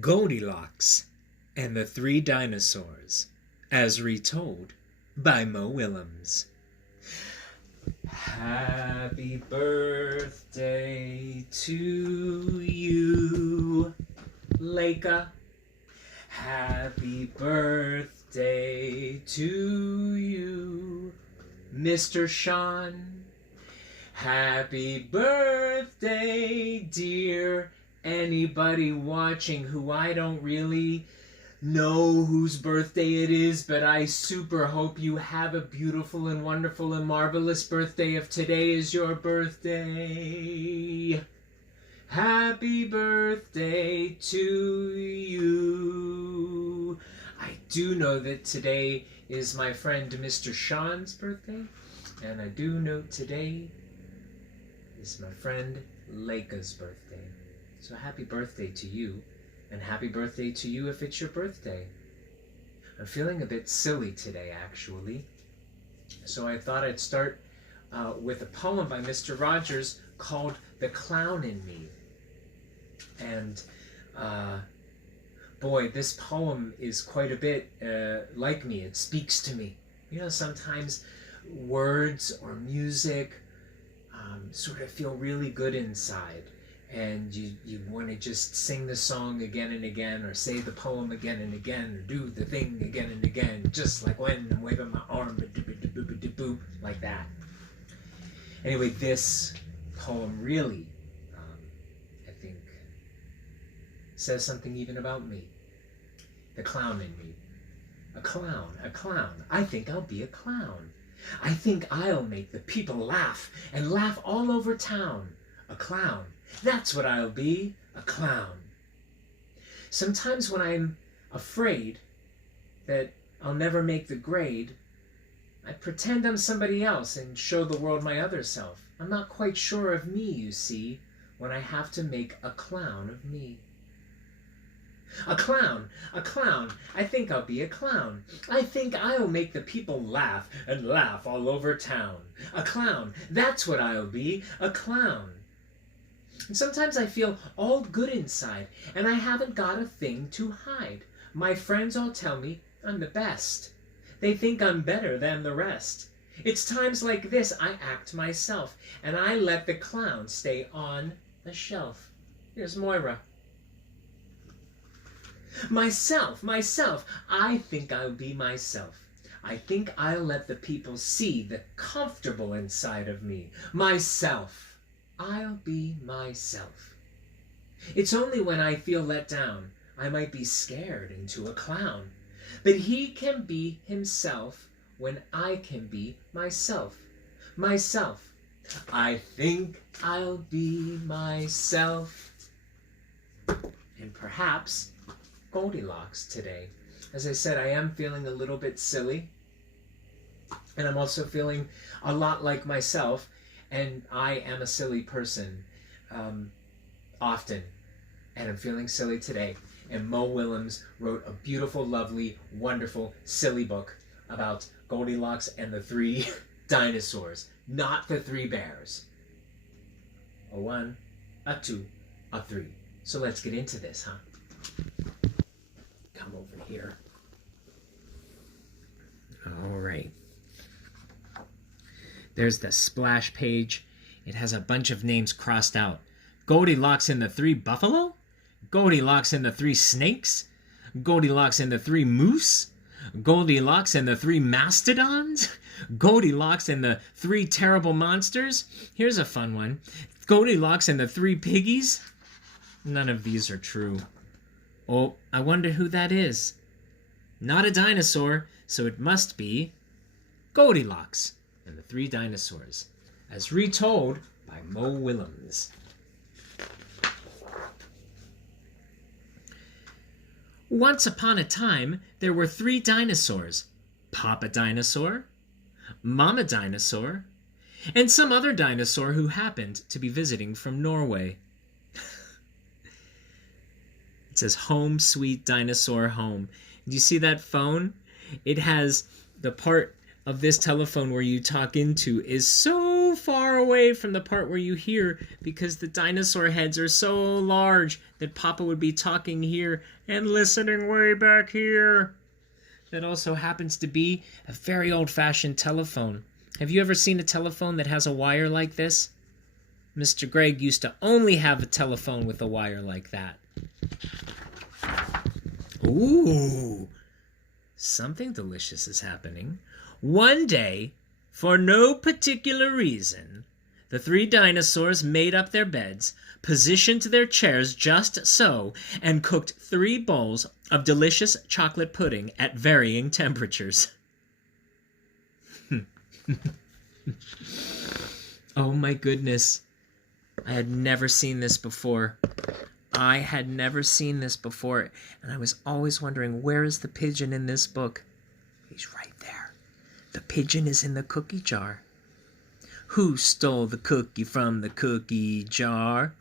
Goldilocks and the Three Dinosaurs, as retold by Willems. Happy birthday to you, Leica. Happy birthday to you, Mr. Sean. Happy birthday, dear anybody watching who I don't really know whose birthday it is, but I super hope you have a beautiful and wonderful and marvelous birthday if today is your birthday. Happy birthday to you. I do know that today is my friend Mr. Sean's birthday, and I do know today is my friend Leica's birthday. So happy birthday to you, and happy birthday to you if it's your birthday. I'm feeling a bit silly today, actually. So I thought I'd start with a poem by Mr. Rogers called The Clown in Me. And boy, this poem is quite a bit like me. It speaks to me. You know, sometimes words or music sort of feel really good inside. And you want to just sing the song again and again, or say the poem again and again, or do the thing again and again, just like when I'm waving my arm, like that. Anyway, this poem really, I think, says something even about me. The clown in me. A clown. I think I'll be a clown. I think I'll make the people laugh, and laugh all over town. A clown. That's what I'll be, a clown. Sometimes when I'm afraid that I'll never make the grade, I pretend I'm somebody else and show the world my other self. I'm not quite sure of me, you see, when I have to make a clown of me. A clown, I think I'll be a clown. I think I'll make the people laugh and laugh all over town. A clown, that's what I'll be, a clown. And sometimes I feel all good inside, and I haven't got a thing to hide. My friends all tell me I'm the best. They think I'm better than the rest. It's times like this I act myself, and I let the clown stay on the shelf. Here's Moira. Myself, I think I'll be myself. I think I'll let the people see the comfortable inside of me. Myself. I'll be myself. It's only when I feel let down, I might be scared into a clown. But he can be himself when I can be myself. Myself. I think I'll be myself. And perhaps Goldilocks today. As I said, I am feeling a little bit silly. And I'm also feeling a lot like myself. And I am a silly person, often, and I'm feeling silly today. And Mo Willems wrote a beautiful, lovely, wonderful, silly book about Goldilocks and the Three Dinosaurs, not the Three Bears. A one, a two, a three. So let's get into this, huh? Come over here. All right. There's the splash page. It has a bunch of names crossed out. Goldilocks and the Three Buffalo? Goldilocks and the Three Snakes? Goldilocks and the Three Moose? Goldilocks and the Three Mastodons? Goldilocks and the Three Terrible Monsters? Here's a fun one. Goldilocks and the Three Piggies? None of these are true. Oh, I wonder who that is. Not a dinosaur, so it must be Goldilocks and the Three Dinosaurs, as retold by Mo Willems. Once upon a time, there were 3 dinosaurs. Papa Dinosaur, Mama Dinosaur, and some other dinosaur who happened to be visiting from Norway. It says, "Home, sweet dinosaur, home." Do you see that phone? It has the part of this telephone where you talk into is so far away from the part where you hear, because the dinosaur heads are so large that Papa would be talking here and listening way back here. That also happens to be a very old-fashioned telephone. Have you ever seen a telephone that has a wire like this? Mr. Greg used to only have a telephone with a wire like that. Ooh, something delicious is happening. One day, for no particular reason, the three dinosaurs made up their beds, positioned their chairs just so, and cooked 3 bowls of delicious chocolate pudding at varying temperatures. Oh my goodness. I had never seen this before. And I was always wondering, where is the pigeon in this book? He's right there. The pigeon is in the cookie jar. Who stole the cookie from the cookie jar?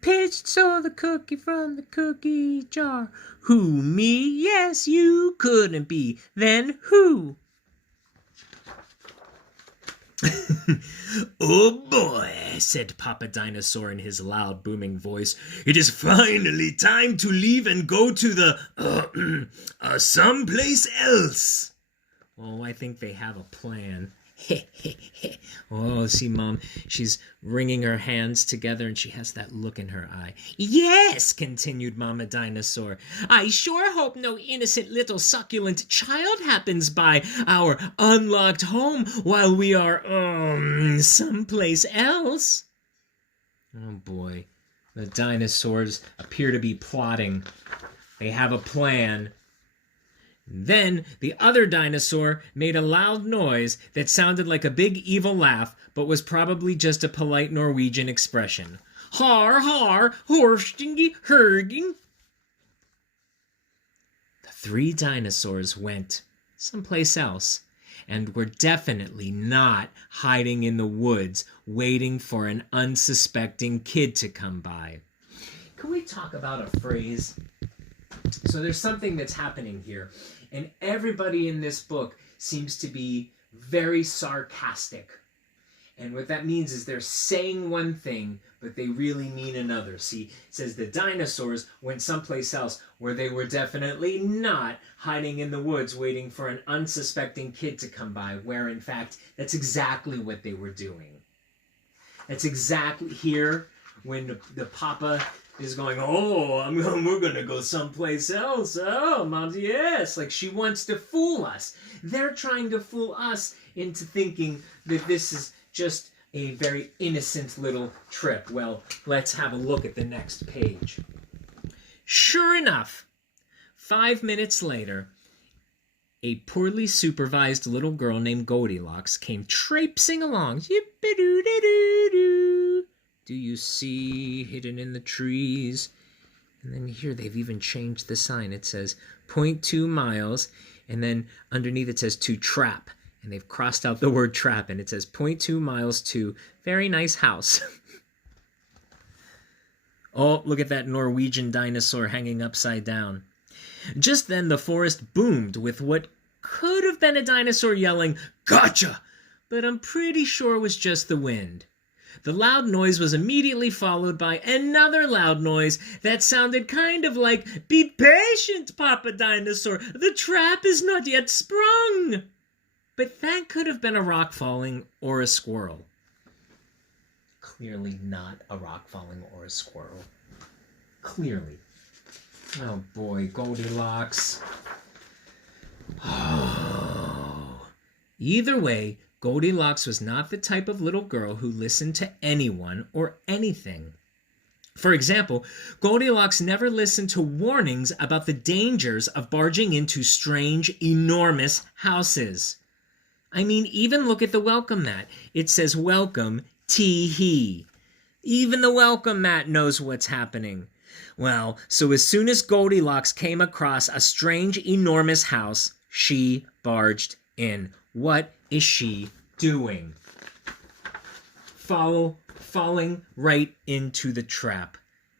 Pigeon stole the cookie from the cookie jar. Who, me? Yes, you couldn't be. Then who? Oh boy, said Papa Dinosaur in his loud, booming voice. It is finally time to leave and go to the, someplace else. Oh, I think they have a plan. Oh, see, Mom, she's wringing her hands together and she has that look in her eye. Yes, continued Mama Dinosaur, I sure hope no innocent little succulent child happens by our unlocked home while we are, someplace else. Oh, boy. The dinosaurs appear to be plotting. They have a plan. Then the other dinosaur made a loud noise that sounded like a big evil laugh, but was probably just a polite Norwegian expression. Har, har, horstingy, herging. The 3 dinosaurs went someplace else and were definitely not hiding in the woods waiting for an unsuspecting kid to come by. Can we talk about a phrase? So there's something that's happening here, and everybody in this book seems to be very sarcastic. And what that means is they're saying one thing, but they really mean another. See, it says the dinosaurs went someplace else where they were definitely not hiding in the woods waiting for an unsuspecting kid to come by, where in fact, that's exactly what they were doing. That's exactly here when the Papa is going, we're going to go someplace else. Oh, Mom's, yes. Like she wants to fool us. They're trying to fool us into thinking that this is just a very innocent little trip. Well, let's have a look at the next page. Sure enough, 5 minutes later, a poorly supervised little girl named Goldilocks came traipsing along. Yip-a-doo-da-doo-doo. Do you see hidden in the trees? And then here they've even changed the sign. It says 0.2 miles, and then underneath it says to trap. And they've crossed out the word trap, and it says 0.2 miles to very nice house. Oh, look at that Norwegian dinosaur hanging upside down. Just then the forest boomed with what could have been a dinosaur yelling, "Gotcha!" But I'm pretty sure it was just the wind. The loud noise was immediately followed by another loud noise that sounded kind of like, "Be patient, Papa Dinosaur, the trap is not yet sprung." But that could have been a rock falling or a squirrel. Clearly not a rock falling or a squirrel. Clearly. Oh boy, Goldilocks. Either way, Goldilocks was not the type of little girl who listened to anyone or anything. For example, Goldilocks never listened to warnings about the dangers of barging into strange, enormous houses. I mean, even look at the welcome mat. It says, "Welcome, tee-hee." Even the welcome mat knows what's happening. Well, so as soon as Goldilocks came across a strange, enormous house, she barged in. What is she doing? Falling right into the trap.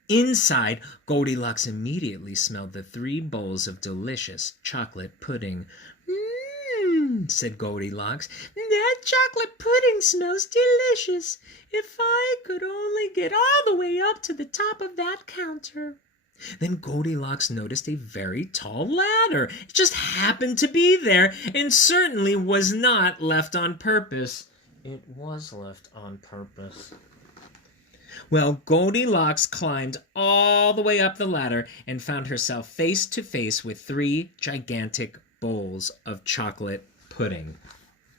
Inside, Goldilocks immediately smelled the 3 bowls of delicious chocolate pudding. said Goldilocks. "That chocolate pudding smells delicious. If I could only get all the way up to the top of that counter." Then Goldilocks noticed a very tall ladder. It just happened to be there, and certainly was not left on purpose. It was left on purpose. Well, Goldilocks climbed all the way up the ladder and found herself face to face with 3 gigantic bowls of chocolate pudding.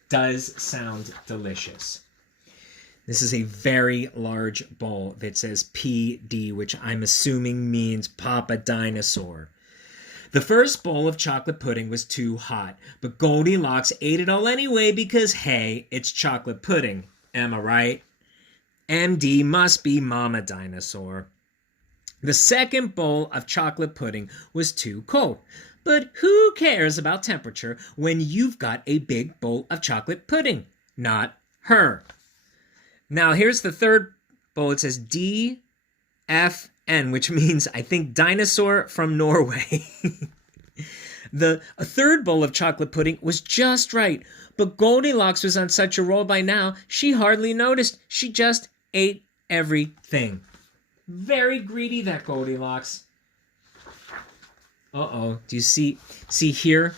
Does sound delicious. This is a very large bowl that says PD, which I'm assuming means Papa Dinosaur. The first bowl of chocolate pudding was too hot, but Goldilocks ate it all anyway because, hey, it's chocolate pudding. Am I right? MD must be Mama Dinosaur. The second bowl of chocolate pudding was too cold. But who cares about temperature when you've got a big bowl of chocolate pudding? Not her. Now, here's the third bowl. It says DFN, which means, I think, dinosaur from Norway. The third bowl of chocolate pudding was just right, but Goldilocks was on such a roll by now, she hardly noticed. She just ate everything. Very greedy, that Goldilocks. Uh-oh. Do you see here?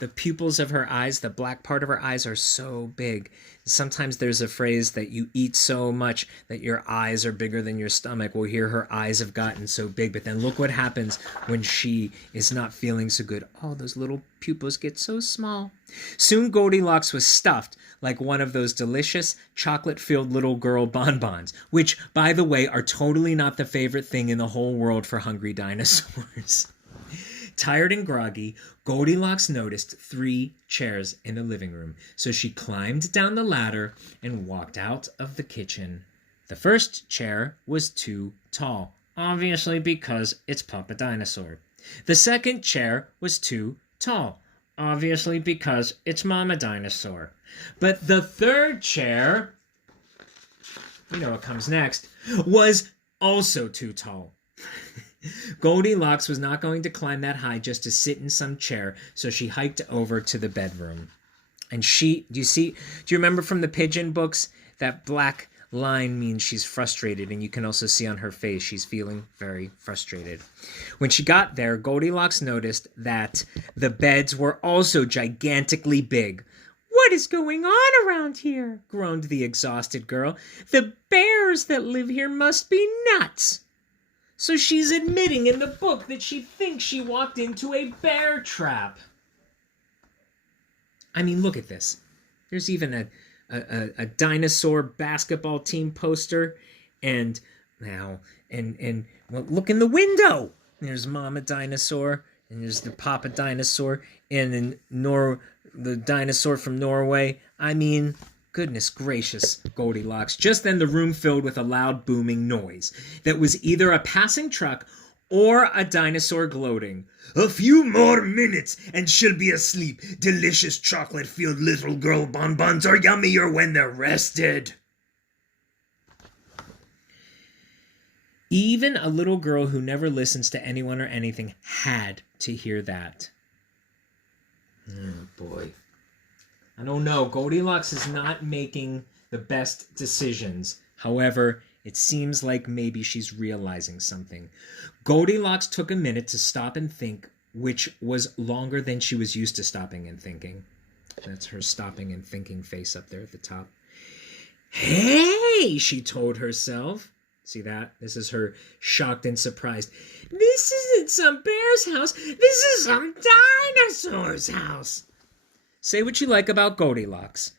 The pupils of her eyes, the black part of her eyes are so big. Sometimes there's a phrase that you eat so much that your eyes are bigger than your stomach. Well, here her eyes have gotten so big, but then look what happens when she is not feeling so good. Oh, those little pupils get so small. Soon Goldilocks was stuffed like one of those delicious chocolate-filled little girl bonbons, which, by the way, are totally not the favorite thing in the whole world for hungry dinosaurs. Tired and groggy, Goldilocks noticed 3 chairs in the living room, so she climbed down the ladder and walked out of the kitchen. The first chair was too tall, obviously because it's Papa Dinosaur. The second chair was too tall, obviously because it's Mama Dinosaur. But the third chair, you know what comes next, was also too tall. Goldilocks was not going to climb that high just to sit in some chair, so she hiked over to the bedroom. And do you remember from the pigeon books? That black line means she's frustrated, and you can also see on her face she's feeling very frustrated. When she got there, Goldilocks noticed that the beds were also gigantically big. "What is going on around here?" groaned the exhausted girl. "The bears that live here must be nuts." So she's admitting in the book that she thinks she walked into a bear trap. I mean, look at this. There's even a dinosaur basketball team poster. And well, look in the window. There's Mama Dinosaur, and there's the Papa Dinosaur, and then the dinosaur from Norway. I mean, goodness gracious, Goldilocks. Just then the room filled with a loud booming noise that was either a passing truck or a dinosaur gloating. "A few more minutes and she'll be asleep. Delicious chocolate-filled little girl bonbons are yummier when they're rested." Even a little girl who never listens to anyone or anything had to hear that. Oh, boy. I don't know. Goldilocks is not making the best decisions. However, it seems like maybe she's realizing something. Goldilocks took a minute to stop and think, which was longer than she was used to stopping and thinking. That's her stopping and thinking face up there at the top. "Hey," she told herself. See that? This is her shocked and surprised. "This isn't some bear's house. This is some dinosaur's house." Say what you like about Goldilocks,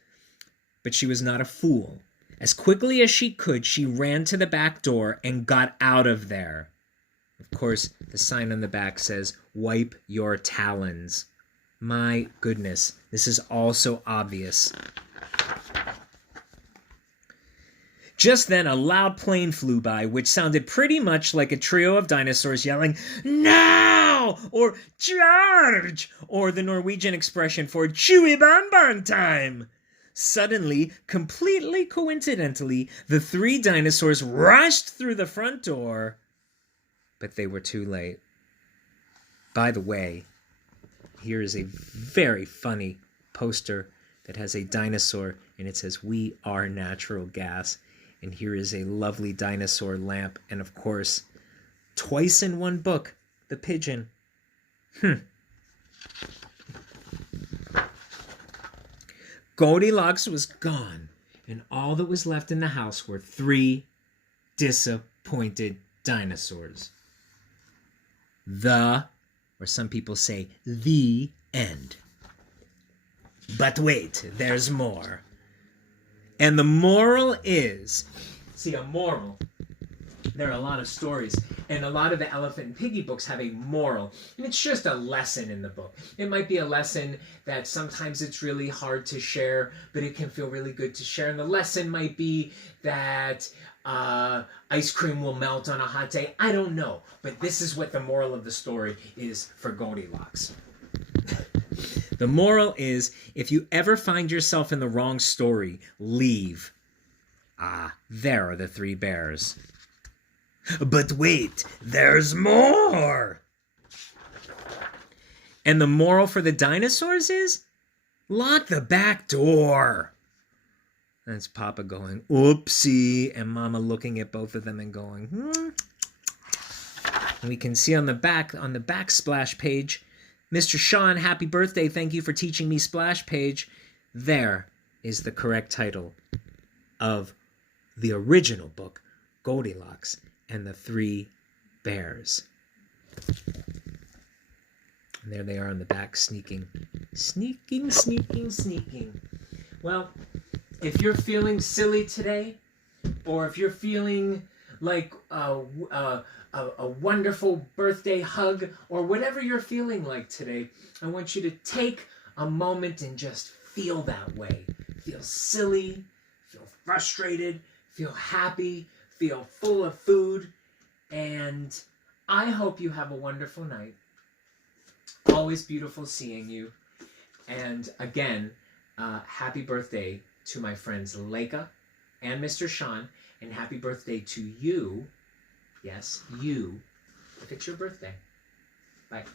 but she was not a fool. As quickly as she could, she ran to the back door and got out of there. Of course, the sign on the back says, "Wipe your talons." My goodness, this is all so obvious. Just then, a loud plane flew by, which sounded pretty much like a trio of dinosaurs yelling, "Now!" or "Charge!" or the Norwegian expression for "chewy bonbon time." Suddenly, completely coincidentally, the 3 dinosaurs rushed through the front door, but they were too late. By the way, here is a very funny poster that has a dinosaur, and it says, "We are natural gas." And here is a lovely dinosaur lamp, and of course, twice in one book, the pigeon. Goldilocks was gone, and all that was left in the house were 3 disappointed dinosaurs. Or some people say, the end. But wait, there's more. And the moral is, see, a moral, there are a lot of stories, and a lot of the Elephant and Piggy books have a moral, and it's just a lesson in the book. It might be a lesson that sometimes it's really hard to share, but it can feel really good to share, and the lesson might be that ice cream will melt on a hot day. I don't know, but this is what the moral of the story is for Goldilocks. The moral is, if you ever find yourself in the wrong story, leave. There are the 3 bears. But wait, there's more! And the moral for the dinosaurs is, lock the back door. That's Papa going, oopsie, and Mama looking at both of them and going, And we can see on the back splash page, Mr. Sean, happy birthday, thank you for teaching me splash page. There is the correct title of the original book, Goldilocks and the 3 Bears. And there they are on the back, sneaking. Sneaking, sneaking, sneaking. Well, if you're feeling silly today, or if you're feeling like a wonderful birthday hug, or whatever you're feeling like today, I want you to take a moment and just feel that way. Feel silly, feel frustrated, feel happy, feel full of food, and I hope you have a wonderful night. Always beautiful seeing you. And again, happy birthday to my friends Leica and Mr. Sean, and happy birthday to you. Yes, you, if it's your birthday. Bye.